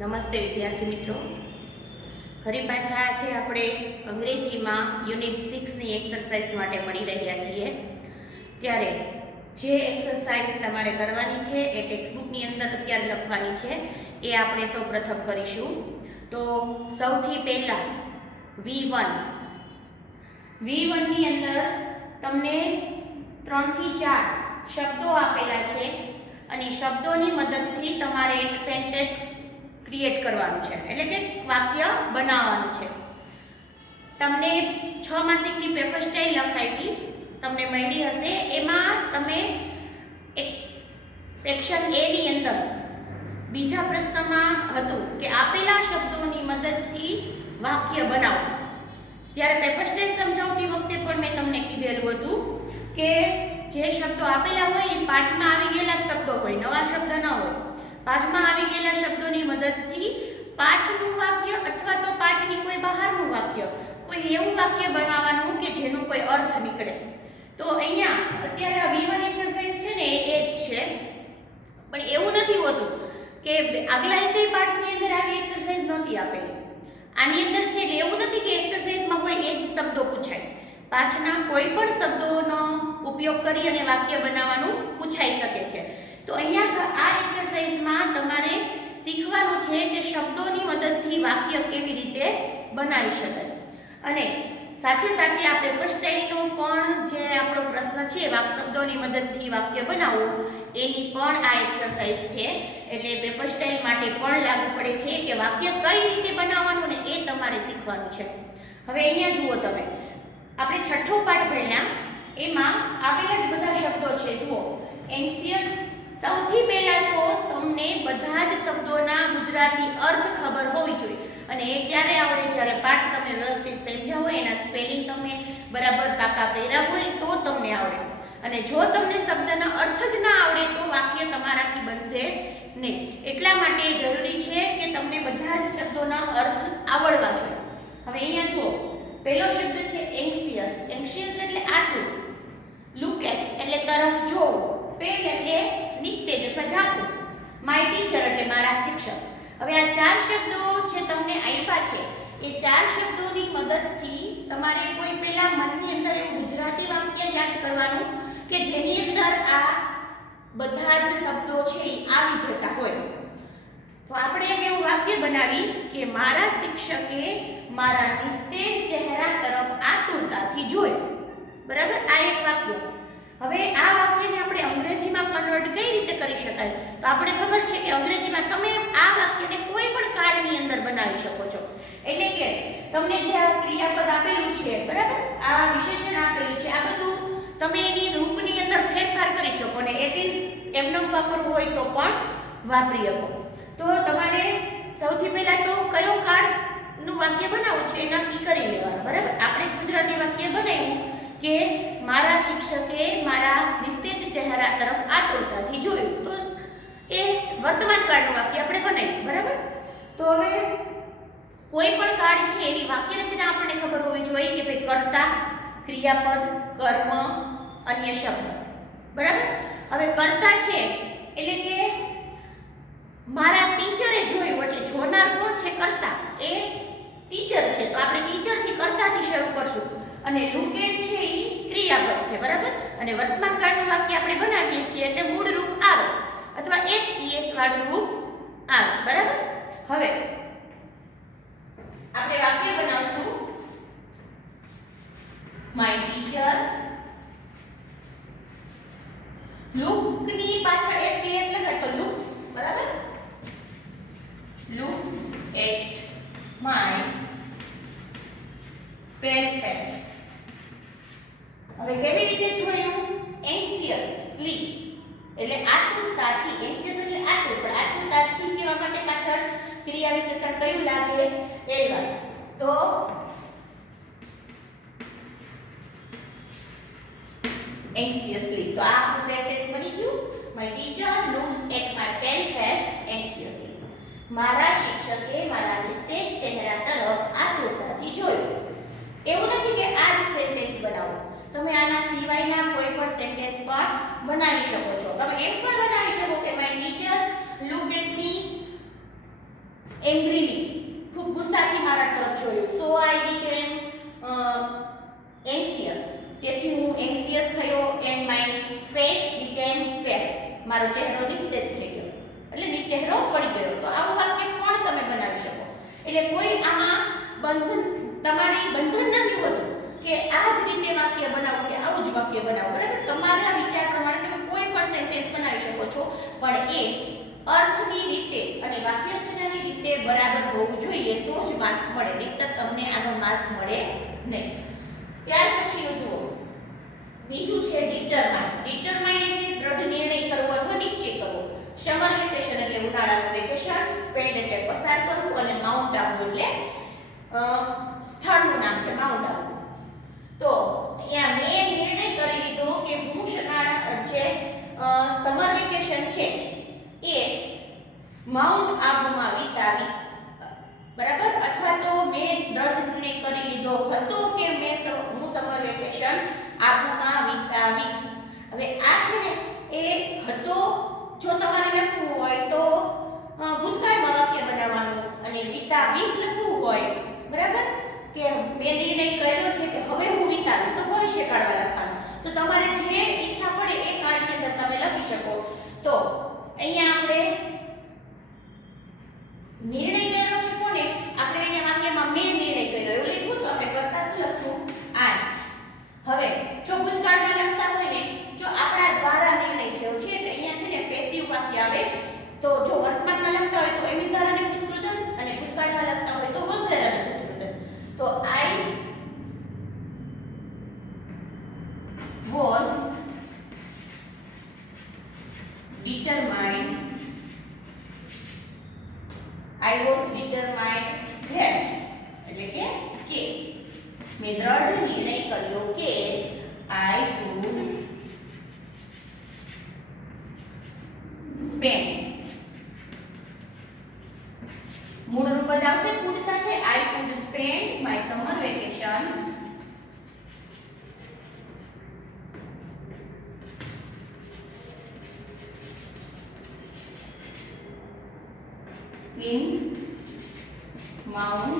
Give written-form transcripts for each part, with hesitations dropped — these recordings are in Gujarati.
નમસ્તે વિદ્યાર્થી મિત્રો, ફરી પાછા આજે આપણે અંગ્રેજીમાં યુનિટ 6ની એક્સરસાઇઝ માટે મળી રહ્યા છીએ. ત્યારે જે એક્સરસાઇઝ તમારે કરવાની છે એ ટેક્સ્ટબુકની અંદર અત્યારે લખવાની છે એ આપણે સૌ પ્રથમ કરીશું. તો સૌથી પહેલાં V1ની અંદર તમને 3 થી 4 શબ્દો આપેલા છે અને શબ્દોની મદદથી તમારે એક સેન્ટેન્સ ક્રિએટ કરવાનું છે, એટલે કે વાક્ય બનાવવાનું છે. તમને 6 માસિકની પેપર સ્ટાઇલ લખાવી તમને મળી હશે. એમાં તમે એક સેક્શન A ની અંદર બીજા પ્રશ્નમાં હતું કે આપેલા શબ્દોની મદદથી વાક્ય બનાવો. ત્યારે પેપર સ્ટાઇલ સમજાવતી વખતે પણ મેં તમને કીધેલું હતું કે જે શબ્દો આપેલા હોય એ પાઠમાં આવી ગયેલા શબ્દો હોય, નવા શબ્દ ન હોય. પાઠમાં આવી ગયેલા શબ્દોની મદદથી પાઠનું વાક્ય અથવા તો પાઠની કોઈ બહારનું વાક્ય, કોઈ એવું વાક્ય બનાવવાનું કે જેનો કોઈ અર્થ નીકળે. તો અહીંયા અત્યારે આ V1 એક્સરસાઇઝ છે ને એ જ છે, પણ એવું નથી હોતું કે આગલા એકેય પાઠની અંદર આવી એક્સરસાઇઝ નહોતી આપેલી. આની અંદર છે એટલે એવું નથી કે એક્સરસાઇઝમાં કોઈ એ જ શબ્દો પૂછાય. પાઠના કોઈ પણ શબ્દોનો ઉપયોગ કરી અને વાક્ય બનાવવાનું પૂછાઈ શકે છે. તો અહીંયા આ એક્સરસાઇઝમાં તમારે શીખવાનું છે કે શબ્દોની મદદથી વાક્ય કેવી રીતે બનાવી શકાય. અને સાથે સાથે આ પેપર સ્ટાઇલનો પણ જે આપણો પ્રશ્ન છે શબ્દોની મદદથી વાક્ય બનાવવું, એની પણ આ એક્સરસાઇઝ છે. એટલે પેપર સ્ટાઇલ માટે પણ લાગુ પડે છે કે વાક્ય કઈ રીતે બનાવવાનું ને એ તમારે શીખવાનું છે. હવે અહીંયા જુઓ, તમે આપણે છઠ્ઠો પાઠ ભણ્યા એમાં આવેલા જ બધા શબ્દો છે. જુઓ, એન્શિયસ. સૌથી પહેલા તો તમને બધા જ શબ્દોના ગુજરાતી અર્થ ખબર હોવી જોઈએ. અને એ ક્યારે આવડે? જ્યારે પાઠ તમે વ્યવસ્થિત સમજ્યા હોય, એના સ્પેલિંગ તમે બરાબર પાકા કર્યા હોય તો તમને આવડે. અને જો તમને શબ્દના અર્થ જ ના આવડે તો વાક્ય તમારાથી બનશે નહીં. એટલા માટે જરૂરી છે કે તમને બધા જ શબ્દોના અર્થ આવડવા જોઈએ. હવે અહીંયા જુઓ, પહેલો શબ્દ છે એન્શિયસ. એન્શિયસ એટલે આતુર. લુક એટ એટલે તરફ જોવું. પેલ એટલે નિસ્તેજ અથવા ઝાંખું. માય ટીચર એટલે મારા શિક્ષક. હવે આ 4 શબ્દો જે તમને આપ્યા છે એ 4 શબ્દોની મદદથી તમારે કોઈ પહેલા મનની અંદર એવું ગુજરાતી વાક્ય યાદ કરવાનું કે જેની અંદર આ બધા જ શબ્દો છે એ આવી જતા હોય. તો આપણે એમ એવું વાક્ય બનાવી કે મારા શિક્ષકે મારા નિસ્તેજ ચહેરા તરફ આતુરતાથી જોયું. બરાબર, આ એક વાક્ય. હવે આ વાક્યને આપણે અંગ્રેજીમાં કન્વર્ટ કઈ રીતે કરી શકાય? તો આપણે ખબર છે કે અંગ્રેજીમાં તમે આ વાક્યને કોઈ પણ કાળની અંદર બનાવી શકો છો. એટલે કે તમને જે આ ક્રિયાપદ આપેલું છે, બરાબર, આ વિશેષણ આપેલું છે, આ બધું તમે એની રૂપની અંદર ફેરફાર કરી શકો ને એટ ઇઝ એમનેમ વાપરવું હોય તો પણ વાપરી શકો. તો તમારે સૌથી પહેલા તો કયો કાળનું વાક્ય બનાવવું છે એ નક્કી કરી લેવાનું. બરાબર, આપણે ગુજરાતી વાક્ય બનાવ્યું કે મારા શિક્ષકે મારા નિસ્તેજ ચહેરા તરફ આતુરતાથી જોયું, તો એ વર્તમાન કાળનું વાક્ય આપણે બનાવ્યું. બરાબર, તો હવે કોઈ પણ કાળ છે એની વાક્ય રચના આપણને ખબર હોવી જોઈએ કે ભાઈ કર્તા, ક્રિયાપદ, કર્મ, અન્ય શબ્દ. બરાબર, હવે કર્તા છે એટલે કે મારા ટીચરે જોયું, એટલે જોનાર કોણ છે? કર્તા. એ ટીચર છે, તો આપણે ટીચરથી કર્તાથી શરૂ કરશું. અને લુક એટ છે એ ક્રિયાપદ છે. બરાબર, અને વર્તમાન કાળનું વાક્ય આપણે બનાવીએ છીએ એટલે મૂળ રૂપ આવે અથવા SES વાળું રૂપ આવે. બરાબર, હવે આપણે વાક્ય બનાવશું માય ટીચર. લુક ની પાછળ SES લગાડ તો લુક્સ. બરાબર, looks at my pale face. હવે કેવી રીતે જોયું? એન્શિયસલી એટલે આતુરતાથી. એન્શિયસ એટલે આતુર, પણ આતુરતાથી કહેવા માટે પાછળ ક્રિયા વિશેષણ કયું લાગે? એલ1. તો anxiously. તો આ આપણું સેન્ટેન્સ બની ગયું. My teacher looks at my pale face anxiously. મારા શિક્ષકે મારા નિસ્તેજ ચહેરા તરફ આતુરતાથી જોયું. એવું નથી કે આ જ સેન્ટેન્સ બનાવો, તમે આના સિવાયના કોઈ પણ સેન્ટેન્સ પણ બનાવી શકો છો. તમે એમ પણ બનાવી શકો કે my teacher looked at me angrily, ખૂબ ગુસ્સાથી મારા તરફ જોયું. સો આઈ બીકેમ એન્સિયસ, તેથી હું એન્સિયસ થયો. એન્ડ માય ફેસ બીકેમ પેલ, મારો ચહેરો નિસ્તેજ થઈ ગયો, એટલે ચહેરો પડી ગયો. તો આવું વાક્ય પણ તમે બનાવી શકો. એટલે કોઈ આમાં તમારી બંધન નથી હોતું કે આ જ રીતે વાક્ય બનાવો કે આવું જ વાક્ય બનાવો, બરાબર. તમારા વિચાર પ્રમાણે તમે કોઈ પણ સેન્ટેન્સ બનાવી શકો છો, પણ એ અર્થની રીતે અને વાક્ય રચનાની રીતે બરાબર હોવું જોઈએ, તો જ માર્ક્સ મળે. નહીંતર તમને આનો માર્ક્સ મળે નહીં. ત્યાર પછીનું જુઓ, બીજું છે ડિટરમાઇન. ડિટરમાઇન એટલે દ્રઢ નિર્ણય કરવો અથવા નિશ્ચય કરવો. સમર વેકેશન એટલે ઉનાળાનું વેકેશન, સ્પેન્ડ એટલે પસાર કરવું, અને માઉન્ટ આબુ એટલે સ્થળનું નામ છે માઉન્ટ આબુ. તો અહીંયા મેં નિર્ણય કરી લીધો કે હું સમર વેકેશન છે એ માઉન્ટ આબુમાં વિતાવીશ, બરાબર. અથવા તો મેં દ્રઢ નિર્ણય કરી લીધો હતો કે હું સમર વેકેશન આબુમાં વિતાવીશ. હવે આ છે ને એ હતો, જો તમારે લખવું હોય તો ભૂતકાળમાં વાક્ય બનાવવાનું, અને વિતાવીશ લખવું હોય, બરાબર, કે મેં નિર્ણય કર્યો છે કે હવે હું વિતાવીશ, તો ભવિષ્યકાળમાં લખવાનું. તો તમારે જે ઈચ્છા પડે એ કાળની અંદર તમે લખી શકો. તો અહીંયા આપણે નિર્ણય કર્યો છે કોને, આપણે અહીંયા વાક્યમાં મેં નિર્ણય કર્યો એવું લખ્યું, તો આપણે કરતા શું લખશું? આઈ. હવે જો ભૂતકાળમાં લખતા હોય ને, જો આપણા દ્વારા નિર્ણય થયો છે, એટલે અહીંયા છે ને પેસિવ વાક્ય આવે. તો જો વર્તમાનમાં લખતા હોય તો એમિઝાર અને ભૂતકૃત, અને ભૂતકાળમાં લખતા હોય તો વોઝ વેર અને ભૂતકૃત. તો આઈ was determined that, એટલે કે મેં દ્રઢ નિર્ણય કર્યો કે I would spend, મૂળ રૂપ જ આવશે could સાથે, I would spend my summer vacation in Mount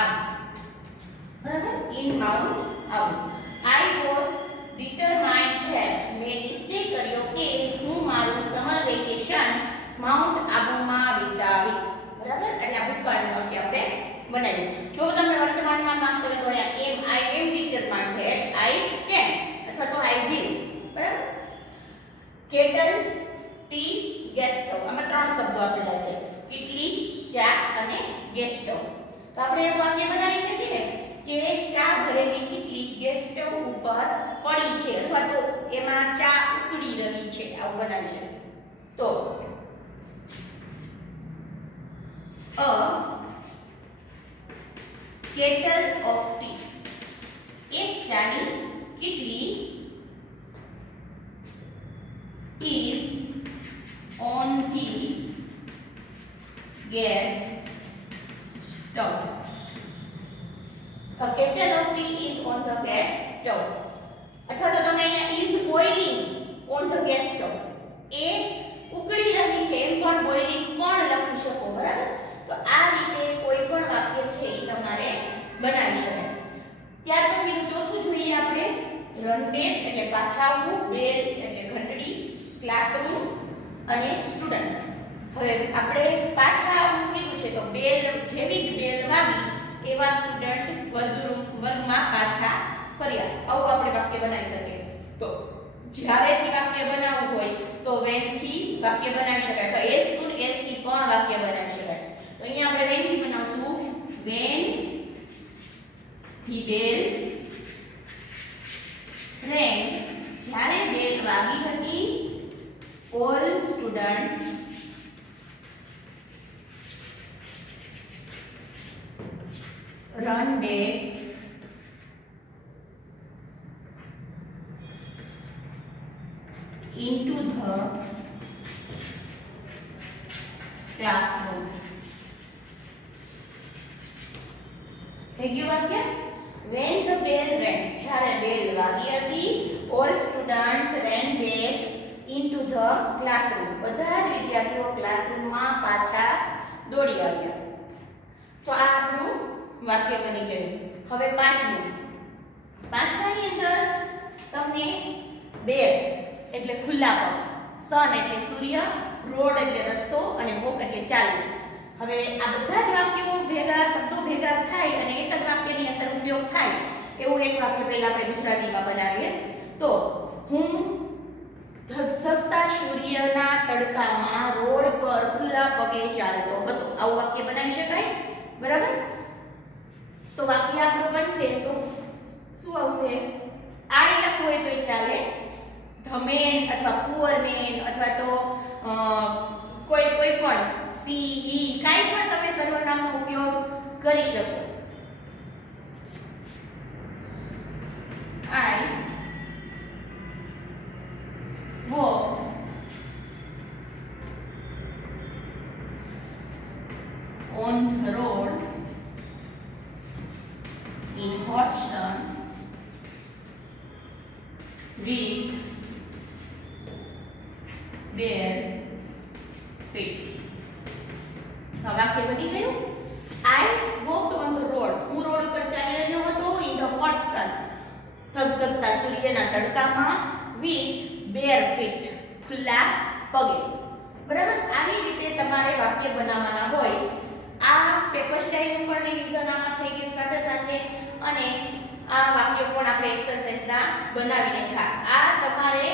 Abu, બરાબર, in Mount Abu. I was determined that, મેં નિશ્ચય કર્યો કે હું મારું સમર વેકેશન માઉન્ટ આબુમાં વિતાવીશ, બરાબર. એટલે આ ભૂતકાળનું વાક્ય આપણે બનાવ્યું. જો તમે વર્તમાનમાં માંગતો હોય તો અહીંયા I am determined that I can, અથવા તો I will, બરાબર. કેટલ, ટી, ગેસ સ્ટવ, આમાં ત્રણ શબ્દો આપેલા છે, કેટલી, ચા અને ગેસ સ્ટવ. તો આપણે એવું વાક્ય બનાવી શકીએ ને કે ચા ભરેલી કેટલી ગેસ સ્ટવ ઉપર પડી છે, અથવા તો એમાં ચા ઉકળી રહી છે, આવું બનાવી શકીએ. તો a kettle of tea, એક ચાની કેટલી is on the gas stove. A kettle of tea is on the gas stove. અથવા તો તમે અહીંયા is boiling on the gas stove, એ ઉકળી રહી છે એમ પણ બોઇલિંગ પણ લખી શકો, બરાબર. તો આ રીતે કોઈ પણ વાક્ય છે એ તમારે બનાવી શકાય. ત્યાર પછીનું ચોથું જોઈએ આપણે, રન બેક એટલે પાછા આવવું, બેલ એટલે ઘંટડી, ક્લાસરૂમ અને સ્ટુડન્ટ. હવે આપણે પાછા આવવું કીધું છે, તો બેલ જેવી જ બેલ વાગી એવા સ્ટુડન્ટ વર્ગમાં પાછા ફર્યા, આવું આપણે વાક્ય બનાવી શકીએ. તો જ્યારેથી વાક્ય બનાવવું હોય તો when થી વાક્ય બનાવી શકાય, તો as soon as થી પણ વાક્ય બનાવી શકાય. તો અહીંયા આપણે when થી બનાવશું, when the bell rang, જ્યારે બેલ વાગી હતી, all students run back into the classroom. થઈ ગયું વાક્ય? When the bell rang, જ્યારે બેલ વાગી હતી, all students ran back into the classroom, બધા જ વિદ્યાર્થીઓ ક્લાસરૂમમાં પાછા દોડી આવ્યા. તો આ આપણું વાક્ય બની ગયું. હવે પાંચમાની અંદર તમને બેર એટલે ખુલ્લા પગ, સન એટલે સૂર્ય, રોડ એટલે રસ્તો અને વોક એટલે ચાલવું. હવે આ બધા જ વાક્યો ભેગા, શબ્દો ભેગા થાય અને એક જ વાક્યની અંદર ઉપયોગ થાય એવું એક વાક્ય પહેલા આપણે ગુજરાતીમાં બનાવીએ. તો હું ધગધગતા સૂર્યના તડકામાં રોડ પર ખુલ્લા પગે ચાલતો હતો. આવું વાક્ય બનાવી શકાય. બરાબર? તો વાક્ય આપણું બનશે તો શું આવશે? આડી લખવું હોય તો ચાલે. ધ મેન અથવા પુઅર મેન અથવા તો કોઈ પણ સી, હી, કાંઈ પણ તમે સર્વનામનો ઉપયોગ કરી શકો. I walk on the road in hot sun with bare feet. વાક્ય બની ગયું. I walked on the road. હું રોડ ઉપર ચાલી રહ્યો હતો in the hot sun. ધગધગતા સૂર્યના તડકામાં with bare feet. ખુલ્લા પગે. બરાબર? આવી રીતે તમારે વાક્ય બનાવવાના હોય. આ પેપર સ્ટાઇલનું પણ રિવિઝન આમાં થઈ ગયું સાથે સાથે અને આ વાક્યો પણ આપણે એક્સરસાઇઝના બનાવીને આ તમારે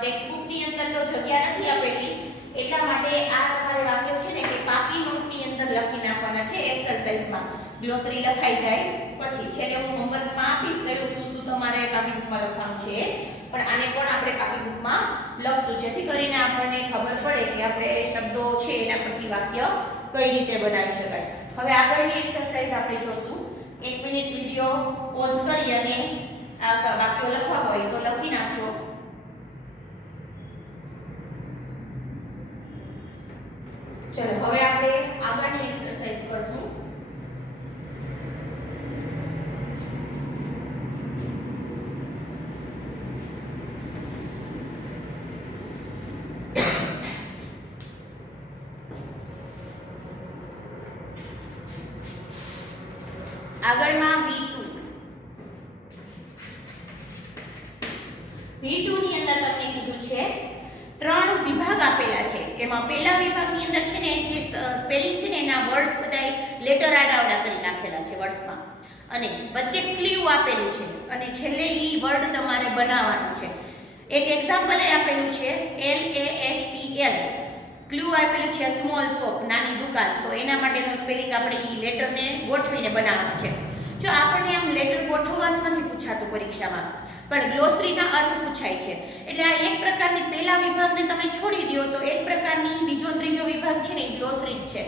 ટેક્સ્ટબુકની અંદર તો જગ્યા નથી આપેલી એટલા માટે આ તમારે વાક્યો છે ને કે પાકી નોટની અંદર લખી નાખવાના છે એક્સરસાઇઝમાં. ગ્લોસરી લખાઈ જાય પછી છેલ્લે હું હોમવર્કમાં આપીશ કયું શું તમારે પાકી બુકમાં લખવાનું છે. પણ આને પણ આપણે પાકી બુકમાં લખશું જેથી કરીને આપણને ખબર પડે કે આપણે શબ્દો છે એના પરથી વાક્ય કઈ રીતે બનાવી શકાય. હવે આગળની એક્સરસાઇઝ આપણે જોશું. 1 મિનિટ વિડિયો પોઝ કરી અને આ વાક્યો લખવા હોય તો લખી નાખજો. ચલો હવે આપણે આગળની એક્સરસાઇઝ કરશું. આગળમાં V2 ની અંદર તમને કીધું છે 3 વિભાગ આપેલા છે. એમાં પહેલા વિભાગની અંદર છે ને જે સ્પેલિંગ છે ને એના વર્ડ્સ બધાય લેટર આડાવડા કરી નાખેલા છે વર્ડ્સમાં અને વચ્ચે ક્લ્યુ આપેલું છે અને છેલ્લે ઈ વર્ડ તમારે બનાવવાનું છે. એક એક્ઝામ્પલ આપેલું છે LASTL. ક્લ્યુ આપેલું છે સ્મોલ શોપ, નાની દુકાન. તો એના માટેનો સ્પેલિંગ આપણે ઈ લેટરને ગોઠવીને બનાવવાનો છે. જો આપણને આમ લેટર ગોઠવવાનું નથી પૂછાતું પરીક્ષામાં પણ ગ્લોસરીના અર્થ પૂછાય છે. એટલે આ એક પ્રકારની પહેલા વિભાગને તમે છોડી દો તો એક પ્રકારની બીજો ત્રીજો વિભાગ છે ને એ ગ્લોસરી જ છે.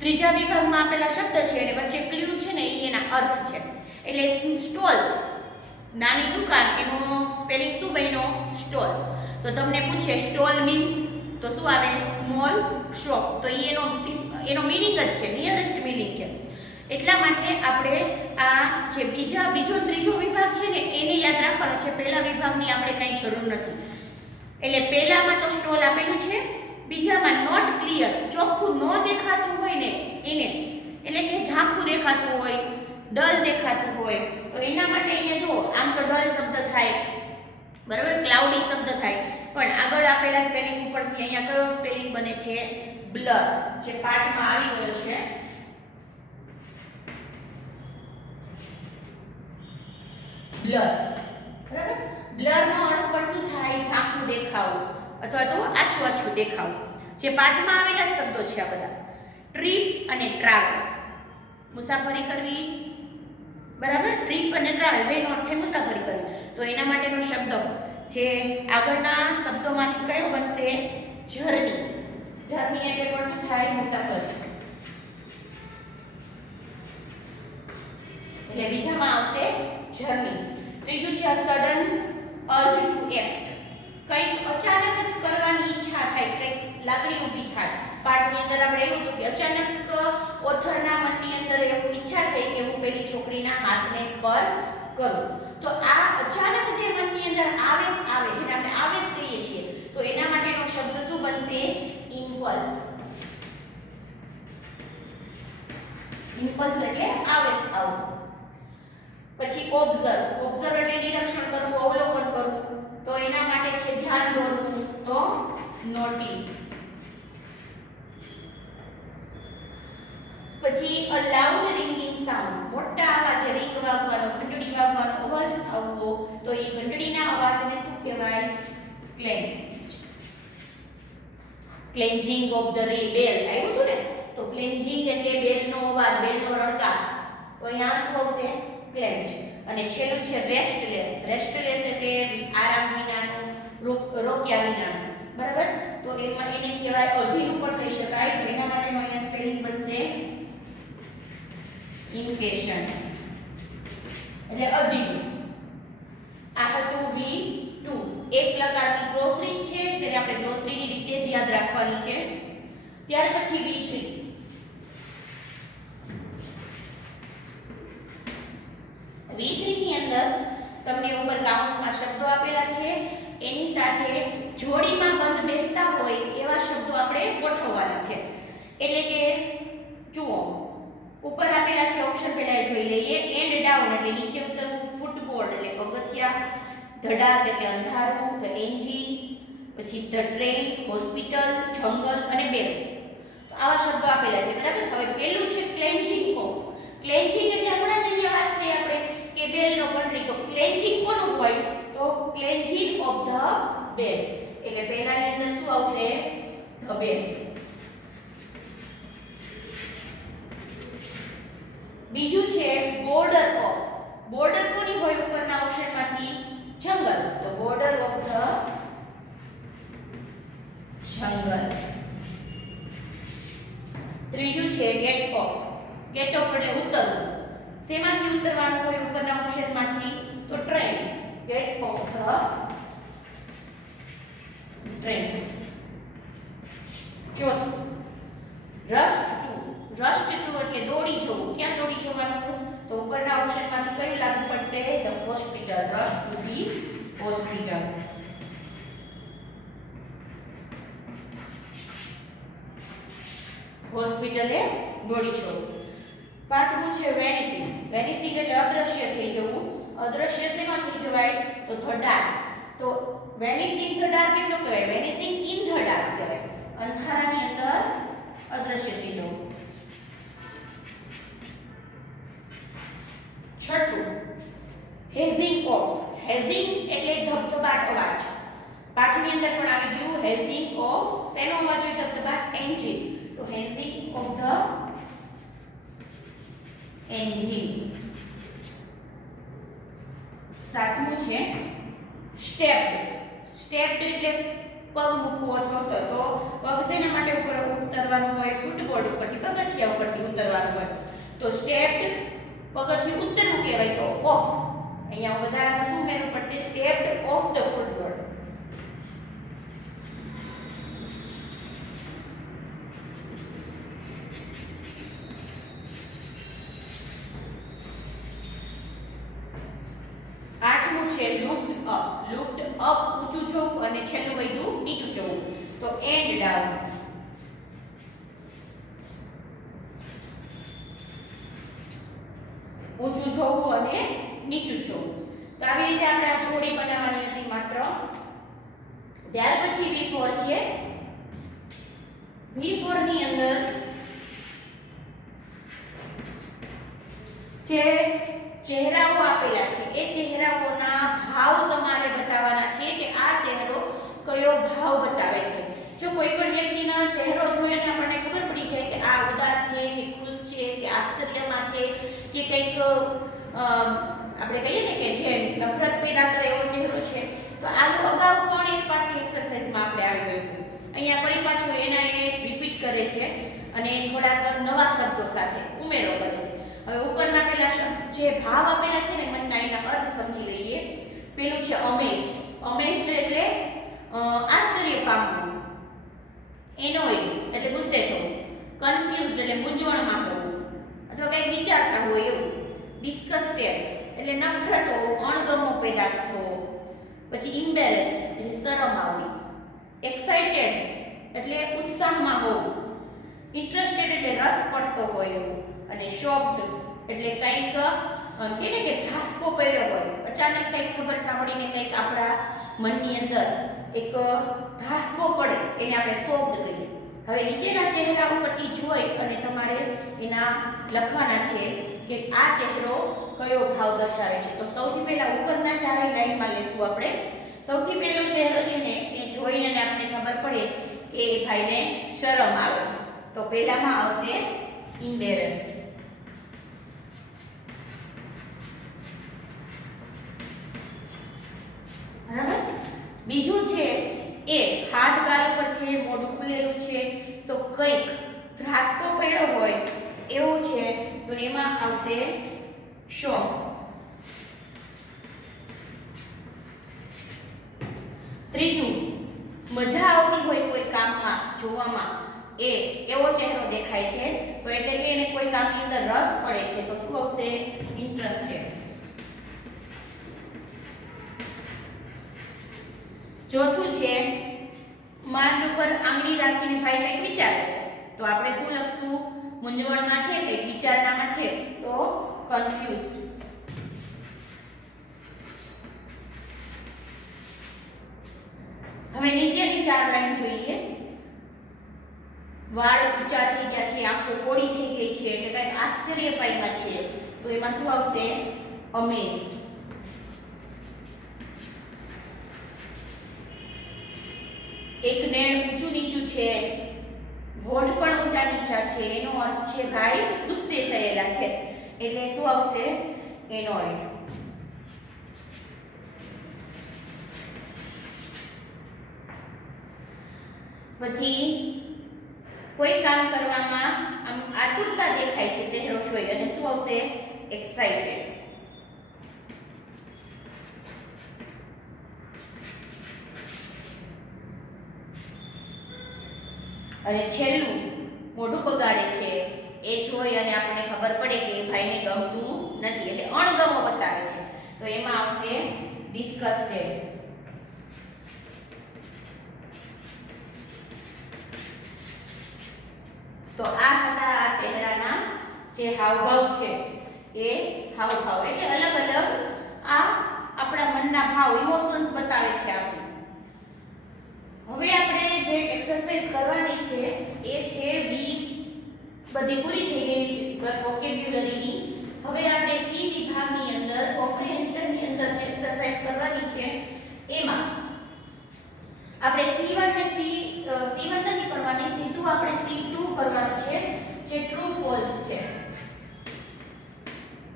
ત્રીજા વિભાગમાં આપેલા શબ્દ છે અને વચ્ચે ક્લ્યુ છે ને એ એના અર્થ છે. એટલે સ્ટોલ, નાની દુકાન, એનો સ્પેલિંગ શું બન્યો? સ્ટોલ. તો તમને પૂછે સ્ટોલ મીન્સ તો શું આવે? Small shop. તો એનો મીનિંગ જ છે, નિયરેસ્ટ મીનિંગ છે. એટલા માટે આપણે આ જે બીજો ત્રીજો વિભાગ છે ને એને યાદ રાખવાનો છે. પહેલા વિભાગની આપણે કંઈ જરૂર નથી. એટલે પહેલામાં તો સ્ટોલ આપેલું છે, બીજામાં નોટ ક્લિયર, ચોખ્ખું ન દેખાતું હોય ને એને, એટલે કે ઝાંખું દેખાતું હોય, ડલ દેખાતું હોય તો એના માટે અહીંયા જો આમ તો ડલ શબ્દ થાય, બરાબર, ક્લાઉડી શબ્દ થાય, પણ આગળ આપેલા સ્પેલિંગ ઉપરથી અહીંયા કયો સ્પેલિંગ બને છે? બ્લર, જે પાઠમાં આવી ગયો છે. બ્લર, બરાબર. બ્લર નો અર્થ પણ શું થાય? ઝાંખું દેખાવું અથવા તો આછું દેખાવું. જે પાઠમાં આવેલા શબ્દો છે આ બધા. ટ્રીપ અને ટ્રાવેલ, મુસાફરી કરવી, બરાબર. ટ્રીપ અને ટ્રાવેલ બેનો અર્થે મુસાફરી કરવી. તો એના માટેનો શબ્દ જે આગળના શબ્દોમાંથી કયો બનશે? જર્ની. જર્ની એટલે પણ શું થાય? મુસાફરી. એટલે બીજામાં આવશે જર્ની. ત્રીજું છે સડન અર્જ ટુ એક્ટ. કંઈક અચાનક જ કરવાની ઈચ્છા થાય, કંઈક લાગણી ઊભી થાય. પાઠની અંદર આપણે એવું હતું કે અચાનક ઓથરના મનની અંદર એવું ઈચ્છા થઈ કે હું પેલી છોકરીના હાથને સ્પર્શ કરું. તો આ અચાનક જે મનની અંદર આવેશ આવે, જેને આપણે આવેશ કહીએ છીએ, તો એના માટેનો શબ્દ શું બનશે? ઇમ્પલ્સ. ઇમ્પલ્સ એટલે આવેશ આવવું. પછી ઓબ્ઝર્વ એટલે નિરીક્ષણ કરવું, અવલોકન કરવું. તો એના માટે છે ધ્યાન દોરવું, તો નોટિસ. પછી અ લાઉડ રિંગિંગ સાઉન્ડ, મોટા અવાજે રિંગ વાગવાનો, ઘંટડી વાગવાનો અવાજ આવવો, તો એ ઘંટડીના અવાજને શું કહેવાય? ક્લેન્જ. ક્લેન્જિંગ ઓફ ધ બેલ આવ્યું હતું ને, તો ક્લેન્જિંગ એટલે બેલનો અવાજ, બેલનો રણકાર. તો અહીંયા શું આવશે? ક્લેન્જ. અને છેલ્લું છે રેસ્ટલેસ. રેસ્ટલેસ એટલે આરામ વિનાનું, રોક્યા વિનાનું. બરાબર? તો એમાં એને કહેવાય અધીરું પણ કહી શકાય. તો એના માટેનો અહીંયા સ્પેલિંગ બનશે impatient એટલે અધીરું. આ હતું V2. એક પ્રકારની ગ્રોસરી છે જેને આપણે ગ્રોસરીની રીતે જ યાદ રાખવાની છે. ત્યાર પછી V3. V3 ની અંદર તમને ઉપર કાઉન્સમાં શબ્દો આપેલા છે, એની સાથે જોડીમાં બંધ બેસતા હોય એવા શબ્દો આપણે ગોઠવવાના છે. એટલે કે જુઓ ઉપર આપેલા છે ઓપ્શન પહેલા જોઈ લઈએ. એન્ડ ડાઉન એટલે નીચે ઉતરવું, ફૂટબોર્ડ એટલે પગથિયા, ધ ડાર્ક એટલે અંધારું, ધ એન્જિન, પછી ધ ટ્રેન, હોસ્પિટલ, જંગલ અને બેલ. તો આવા શબ્દો આપેલા છે. બરાબર? હવે પહેલું છે ક્લેન્જિંગ ઓફ. ક્લેન્જિંગ એટલે હમણાં જ અહીંયા વાત થઈ આપણે કે બેલનો ઘંટડી. તો ક્લેન્જિંગ કોનું હોય? તો ક્લેન્જિંગ ઓફ ધ બેલ એટલે પહેલાની અંદર શું આવશે? The bell. બીજું છે બોર્ડર ઓફ. બોર્ડર કોની હોય ઉપરના ઓપ્શનમાંથી? જંગલ. તો બોર્ડર ઓફ ધ જંગલ. ત્રીજું છે ગેટ ઓફ. ગેટ ઓફ એટલે ઉતરવું. શેમાંથી ઉતરવાનું હોય ઉપરના ઓપ્શનમાંથી? તો train. Get off the train. ચોથું રશ ટુ. રશ ટુ એટલે દોડી જવું. ક્યાં દોડી જવાનું? તો ઉપરના ઓપ્શનમાંથી કયું લાગુ પડશે? The hospital. Rush to the hospital. હોસ્પિટલે દોડી જવું. પાંચમું છે વેનિસિંગ. વેનિસિંગ એટલે અદ્રશ્ય થઈ જવું. અદ્રશ્ય શેમાંથી જવાય? તો ધ ડાર્ક. તો વેનિસિંગ ધ ડાર્ક કેટલો કહેવાય? વેનિસિંગ ઇન ધ ડાર્ક કહેવાય. અંધારાની અંદર અદ્રશ્ય થઈ જવું. છઠ્ઠું હેઝિંગ ઓફ. હેઝિંગ એટલે ધબધબાટ અવાજ. પાઠની અંદર પણ આવી ગયું હેઝિંગ ઓફ. શેનો અવાજ હોય? ધબધબાટ. એન્જિન. તો હેઝિંગ ઓફ ધ એન્જિન. સાતમું છે સ્ટેપ્ડ. સ્ટેપ્ડ એટલે પગ મૂકવો અથવા તો પગ શેના માટે ઉપર ઉતરવાનું હોય? ફૂટબોર્ડ ઉપરથી, પગથિયા ઉપરથી ઉતરવાનું હોય. તો સ્ટેપ્ડ પગથિયું ઉતરવું કહેવાય. તો ઓફ. અહીંયા વધારાનું શું ઉમેરવું પડશે? Stepped of the footboard. આઠમું છે લુક્ડ અપ. લુક્ડ અપ ઊંચું જોવું અને છેલ્લું વધ્યું નીચું જોવું. તો એન્ડ ડાઉન. ઊંચું જોવું અને નીચું જોવું. તો આવી રીતે આપણે આ જોડી બનાવવાની હતી માત્ર. ત્યાર પછી V4 છે. V4 ની અંદર જે ચહેરાઓ આપેલા છે એ ચહેરાઓના ભાવ તમારે બતાવવાના છે કે આ ચહેરો કયો ભાવ બતાવે છે. જો કોઈ પણ વ્યક્તિનો ચહેરો જોઈને આપણને ખબર પડી જાય કે આ ઉદાસ છે કે ખુશ છે કે આશ્ચર્યમાં છે કે કંઈક આપણે કહીએ ને કે જે નફરત પેદા કરે એવો ચહેરો છે, તો આનું અગાઉ પણ એક પાઠની એક્સરસાઇઝમાં આપણે આવી ગયું હતું. અહીંયા ફરી પાછું એના એ રિપીટ કરે છે અને થોડાક નવા શબ્દો સાથે ઉમેરો કરે છે. હવે ઉપરના પેલા શબ્દ જે ભાવ આપેલા છે ને મનના, એના અર્થ સમજી લઈએ. પેલું છે અમેઝ. અમેઝ એટલે આશ્ચર્ય પામવું. એનોયડ એટલે ગુસ્સે થવું. કન્ફ્યુઝડ એટલે મૂંઝવણમાં હોવું અથવા કંઈક વિચારતા હોય એવું. ડિસ્ગસ્ટેડ એટલે નફરત હોવું, અણગમો પેદા થવો. પછી ઇમ્બેરેસ્ડ એટલે શરમ આવવી. એક્સાઇટેડ એટલે ઉત્સાહમાં હોવું. ઇન્ટરેસ્ટેડ એટલે રસ પડતો હોય એવું. અને શોક્ડ એટલે કંઈક કે ને કે ધ્રાસકો પડ્યો હોય, અચાનક કંઈક ખબર સાંભળીને કંઈક આપણા મનની અંદર એક ધ્રાસકો પડે એને આપણે શોક્ડ કહીએ. હવે નીચેના ચહેરા ઉપરથી જોઈ અને તમારે એના લખવાના છે કે આ ચહેરો કયો ભાવ દર્શાવે છે. તો સૌથી પહેલા ઉપરના ચારેય લાઈનમાં લેશું આપણે. સૌથી પહેલો ચહેરો છે ને એ જોઈને આપણને ખબર પડે કે એ ભાઈને શરમ આવે છે. તો પહેલામાં આવશે embarrassed. બરાબર. બીજું છે એ હાથ ગાલ ઉપર છે, મોઢું ખુલેલું છે, તો કંઈક ધ્રાસકો પડ્યો હોય એવું છે, તો એમાં આવશે શોક. ત્રીજું, મજા આવતી હોય કોઈ કામમાં જોવામાં એ એવો ચહેરો દેખાય છે, તો એટલે કે એને કોઈ કામની અંદર રસ પડે છે, તો શું આવશે? ઇન્ટરેસ્ટેડ. ચોથું છે માંડ ઉપર આંગળી રાખીને ભાઈ કંઈક વિચારે છે, તો આપણે શું લખશું? મૂંઝવણમાં છે, કંઈક વિચારણામાં છે, તો કન્ફ્યુઝડ. હવે નીચેની ચાર લાઈન જોઈએ. વાળ ઊંચા થઈ ગયા છે, આંખો કોડી થઈ ગઈ છે, એટલે કંઈક આશ્ચર્ય પામ્યા છે, તો એમાં શું આવશે? અમેઝડ. એક નેણ ઊંચું નીચું છે, હોઠ પણ ઊંચા નીચા છે, એનો અર્થ છે ભાઈ ગુસ્સે થયેલા છે, એટલે શું આવશે? એનોયડ. પછી કોઈ કામ કરવામાં આમ આતુરતા દેખાય છે ચહેરો જોઈ, અને શું આવશે? એક્સાઇટેડ. અને છેલ્લું મોઢું બગાડે છે, એ જોઈ અને આપણને ખબર પડે કે એ ભાઈને ગમતું નથી, એટલે અણગમો બતાવે છે, તો એમાં આવશે ડિસ્ગસ્ટેડ. તો આ હતા આ ચહેરાના જે હાવભાવ છે, એ હાવભાવ એટલે અલગ અલગ આ આપણા મનના ભાવ, ઇમોશન્સ બતાવે છે આપણે. હવે આપણે જે એક્સરસાઇઝ કરવાની છે એ છે બી બધી પૂરી થઈ ગઈ વોકેબ્યુલરીની. હવે આપણે સી વિભાગની અંદર કોમ્પ્રિહેન્શનની અંદર જે એક્સરસાઇઝ કરવાની છે એમાં આપણે C1 ને C1 નથી કરવાની, સીધું આપણે C2 કરવાનું છે, જે ટ્રુ ફોલ્સ છે.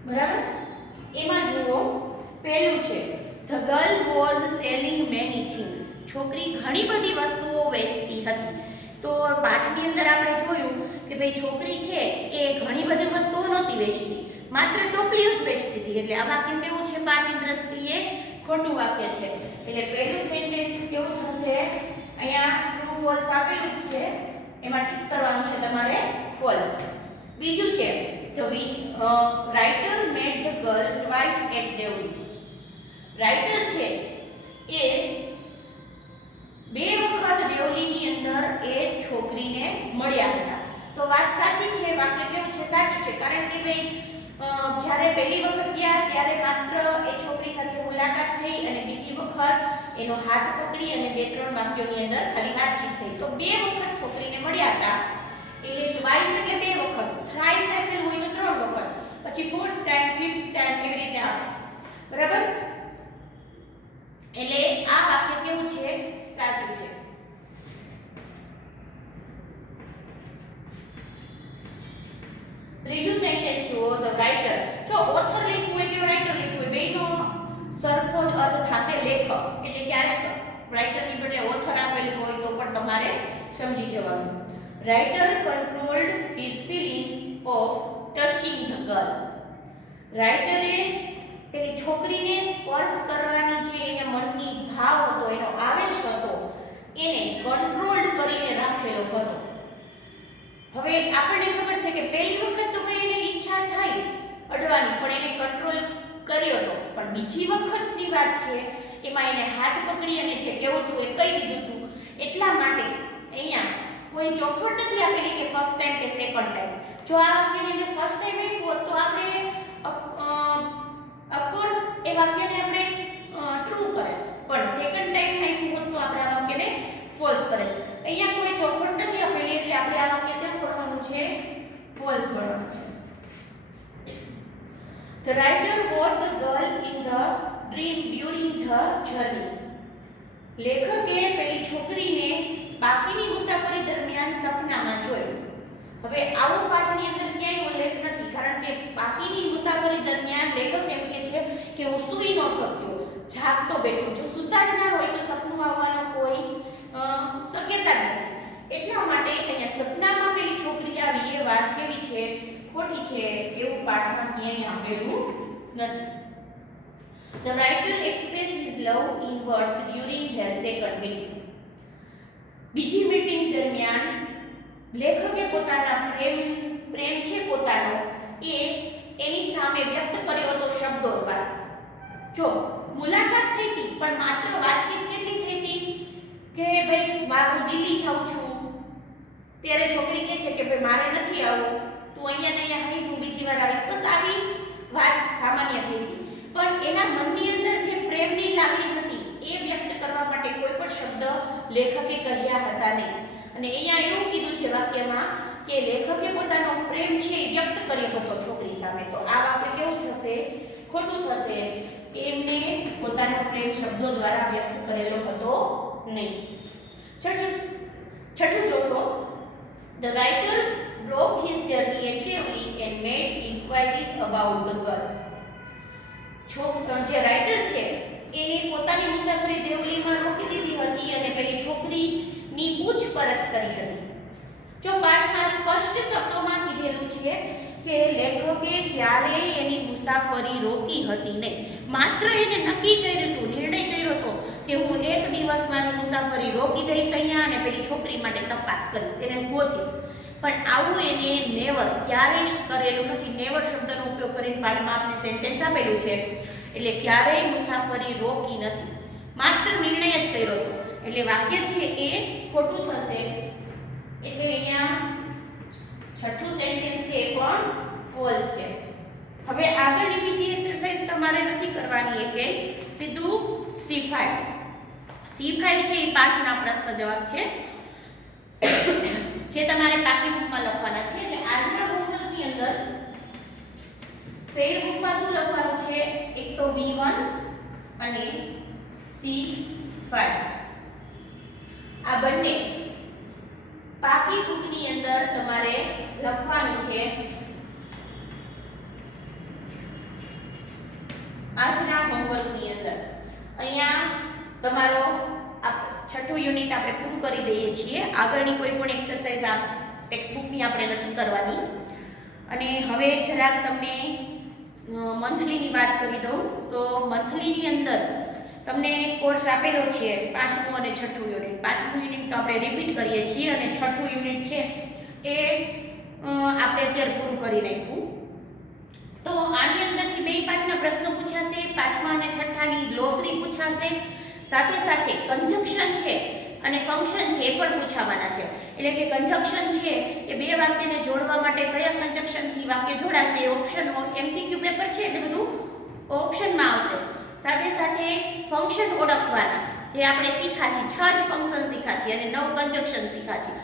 બરાબર. એમાં જુઓ, પહેલું છે the girl was selling many things. છોકરી ઘણી બધી વસ્તુઓ વેચતી હતી. તો પાઠની અંદર આપણે જોયું કે ભાઈ છોકરી છે એ ઘણી બધી વસ્તુઓ નહોતી વેચતી, માત્ર ટોપલીઓ જ વેચતી હતી. એટલે આ વાક્ય કેવું છે? પાઠની દ્રષ્ટિએ ખોટું વાક્ય છે. એટલે પહેલું સેન્ટેન્સ કેવું થશે? અહીંયા ટ્રુ ફોલ્સ આપેલું છે, એમાં ટિક કરવાનું છે તમારે ફોલ્સ. બીજું છે the writer met the girl twice at ડેવલી. રાઇટર છે એ બે વખત દેવલીની અંદર એ છોકરીને મળ્યા હતા. તો વાત સાચી છે, વાક્ય કેવું છે? સાચું છે, કારણ કે ભાઈ જ્યારે પહેલી વખત ગયા ત્યારે માત્ર એ છોકરી સાથે મુલાકાત થઈ, અને બીજી વખત એનો હાથ પકડી અને બે ત્રણ વાક્યોની અંદર ખાલી વાતચીત થઈ. તો બે વખત છોકરીને મળ્યા હતા, એટલે ટ્વાઇસ એટલે બે વખત, થ્રાઇસ આપેલું હોય તો ત્રણ વખત, પછી ફોર્થ ટાઈમ, ફિફ્થ ટાઈમ, એવી રીતે આવે. બરાબર. એટલે આ વાક્ય કેવું છે? સાચું છે. ત્રીજું સેન્ટેન્સ જુઓ, ધ રાઇટર. જો ઓથર લખ્યું હોય કે રાઇટર લખ્યું હોય, બેયનો સરખો જ અર્થ થશે લેખક. એટલે ક્યારેક રાઇટરની બદલે ઓથર આપેલું હોય તો પણ તમારે સમજી જવાનું. Writer controlled his feeling of touching the girl. રાઇટરે પેલી છોકરીને સ્પર્શ કરવાની જે એને મનની ભાવ હતો, એનો આવેશ હતો, એને કંટ્રોલ્ડ કરીને રાખેલો હતો. હવે આપણને ખબર છે કે પહેલી વખત તો ભાઈ એની ઈચ્છા થઈ અડવાની, પણ એને કંટ્રોલ કર્યો હતો. પણ બીજી વખતની વાત છે, એમાં એને હાથ પકડી અને જે કેવું હતું એ કહી દીધું હતું. એટલા માટે અહીંયા કોઈ ચોખવટ નથી આપેલી કે ફર્સ્ટ ટાઈમ કે સેકન્ડ ટાઈમ. જો આ વાક્યની અંદર ફર્સ્ટ ટાઈમ આવ્યું હોત તો આપણે ઓફકોર્સ એ વાક્યને આપણે ટ્રુ કરે, પણ સેકન્ડ ટાઈમ આવ્યું હોત તો આપણે આ વાક્યને ફોલ્સ કરે. અહીંયા કોઈ ચોખવટ નથી આપેલી એટલે આપણે આ વાક્ય કેમ કરવાનું છે? ફોલ્સ કરવાનું છે. The writer was the girl in the dream during the journey. લેખકે પેલી છોકરીને બાકીની મુસાફરી દરમિયાન સપનામાં જોઈ. હવે આવો પાઠની અંદર ક્યાંય ઉલ્લેખ નથી, કારણ કે બાકીની મુસાફરી દરમિયાન લેખક એમ કહે છે કે હું સૂઈ ન શક્યો, જાગતો બેઠો. જો સૂતા જ ના હોય તો સપનું આવવાનો કોઈ શક્યતા જ નથી. એટલા માટે અહીંયા સપનામાં પેલી છોકરી આવી એ વાત કેવી છે? ખોટી છે. એવું પાઠમાં ક્યાંય આપેલું નથી. The writer expressed his love in words during their second meeting. બીજી મીટિંગ દરમિયાન લેખકે પોતાના પ્રેમ છે પોતાનો એની સામે વ્યક્ત કર્યો હતો શબ્દો દ્વારા. જો મુલાકાત થઈ હતી પણ માત્ર વાતચીત કેટલી થઈ હતી કે ભાઈ હું દિલ્હી જાઉં છું, ત્યારે છોકરી કહે છે કે ભાઈ મારે નથી આવવું, તું અહીંયા ને અહીંયા આવીશ, હું બીજી વાર આવીશ. બસ આવી વાત સામાન્ય થઈ હતી. પણ એના મનની અંદર જે પ્રેમની લાગણી હતી એ વ્યક્ત કરવા માટે કોઈ પણ શબ્દ લેખકે કહ્યા હતા નહીં. અને અહીંયા એવું કીધું છે વાક્યમાં કે લેખકે પોતાનો પ્રેમ છે એ વ્યક્ત કર્યો હતો છોકરી સામે. તો આ વાક્ય કેવું થશે? ખોટું થશે. એમને પોતાનો પ્રેમ શબ્દો દ્વારા વ્યક્ત કરેલો હતો નહીં. છઠ્ઠું જોશો. The writer broke his journey actively and made inquiries about the girl. જે રાઇટર છે એને પોતાની મુસાફરી દેવલીમાં રોકી દીધી હતી અને પેલી છોકરીની પૂછપરછ કરી હતી. જો પાઠમાં સ્પષ્ટ શબ્દોમાં કીધેલું છે કે લેખકે ક્યારેય એની મુસાફરી રોકી હતી નહીં. માત્ર એને નક્કી કર્યું હતું, નિર્ણય કર્યો હતો કે હું એક દિવસ મારી મુસાફરી રોકી દઈશ અહીંયા અને પેલી છોકરી માટે તપાસ કરીશ, એને ગોતીશ. પણ આવું એને નેવર ક્યારેય કરેલું નથી. નેવર શબ્દનો ઉપયોગ કરીને પાઠમાં આપણે સેન્ટેન્સ આપેલું છે. એટલે ક્યારેય મુસાફરી રોકી નથી, માત્ર નિર્ણય જ કર્યો હતો. એટલે વાક્ય છે એ ખોટું થશે. એટલે અહીંયા છઠ્ઠું સેન્ટેન્સ છે એ પણ ફોલ્સ છે. હવે આગળની બીજી એક્સરસાઇઝ તમારે નથી કરવાની, એ કે સીધું C5 છે એ પાઠના પ્રશ્ન જવાબ છે જે તમારે પાકી બુકમાં લખવાના છે. એટલે આજના હોમવર્કની અંદર ફેર બુકમાં શું લખવાનું છે? એક તો V1 અને C5 આ બંને પાકી બુકની અંદર તમારે લખવાનું છે. આજના હોમવર્કની અંદર અહીંયા તમારો છઠ્ઠું યુનિટ આપણે પૂરું કરી દઈએ છીએ. આગળની કોઈ પણ એક્સરસાઇઝ આ ટેક્સ્ટબુકની આપણે નથી કરવાની. અને હવે જરાક તમને મંથલીની વાત કરી દઉં તો મંથલીની અંદર તમને કોર્સ આપેલો છે પાંચમું અને છઠ્ઠું યુનિટ. પાંચમું યુનિટ તો આપણે રિપીટ કરીએ છીએ અને છઠ્ઠું યુનિટ છે એ આપણે અત્યારે પૂરું કરી નાખ્યું. તો આની અંદરથી બે પાઠના પ્રશ્નો પૂછાશે, પાંચમા અને છઠ્ઠાની ગ્લોસરી પૂછાશે, સાથે સાથે કંજક્શન છે અને ફંક્શન છે એ પણ પૂછાવાના છે. એટલે કે કંજક્શન છે એ બે વાક્યને જોડવા માટે કયા કંજક્શનથી વાક્ય જોડાશે એ ઓપ્શન MCQ પેપર છે એટલે બધું ઓપ્શનમાં આવશે. સાથે સાથે ફંક્શન ઓળખવાના જે આપણે શીખ્યા છીએ, 6 જ ફંક્શન શીખ્યા છીએ અને 9 કંજક્શન શીખ્યા છીએ.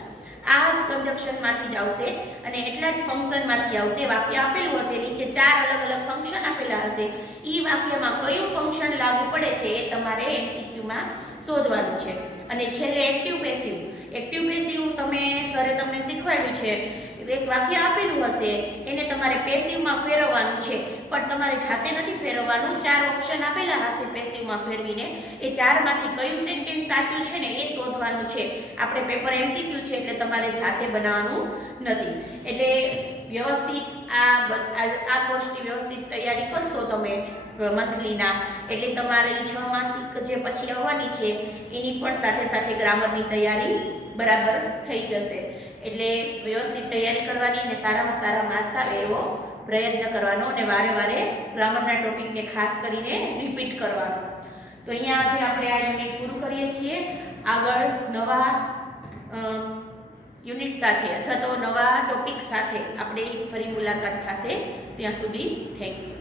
આ જ કંજક્શનમાંથી જ આવશે અને એટલા જ ફંક્શનમાંથી આવશે. વાક્ય આપેલું હશે, નીચે 4 અલગ અલગ ફંક્શન આપેલા હશે. ઈ વાક્યમાં કયું ફંક્શન લાગુ પડે છે એ તમારે MCQમાં શોધવાનું છે. અને છેલ્લે એક્ટિવ પેસિવ. એક્ટિવ પેસિવ સરે તમને શીખવાડ્યું છે. એક વાક્ય આપેલું હશે એને તમારે પેસિવમાં ફેરવવાનું છે, પણ તમારે જાતે નથી ફેરવવાનું. 4 ઓપ્શન આપેલા હશે પેસિવમાં ફેરવીને, એ 4 માંથી કયું સેન્ટેન્સ સાચું છે ને એ શોધવાનું છે. આપણે પેપર MCQ છે એટલે તમારે જાતે બનાવવાનું નથી. એટલે વ્યવસ્થિત આ કોર્સની વ્યવસ્થિત તૈયારી કરશો તમે મંથલીના, એટલે તમારે 6 માસિક જે પછી આવવાની છે એની પણ સાથે સાથે ગ્રામરની તૈયારી બરાબર થઈ જશે. એટલે વ્યવસ્થિત તૈયારી કરવાની અને સારામાં સારા માર્ક્સ આવે એવો પ્રયત્ન કરવાનો અને વારે વારે ગ્રામરના ટોપિકને ખાસ કરીને રિપીટ કરવાનો. તો અહીંયા આજે આપણે આ યુનિટ પૂરું કરીએ છીએ. આગળ નવા યુનિટ સાથે અથવા તો નવા ટોપિક સાથે આપણે ફરી મુલાકાત થશે. ત્યાં સુધી થેન્ક યુ.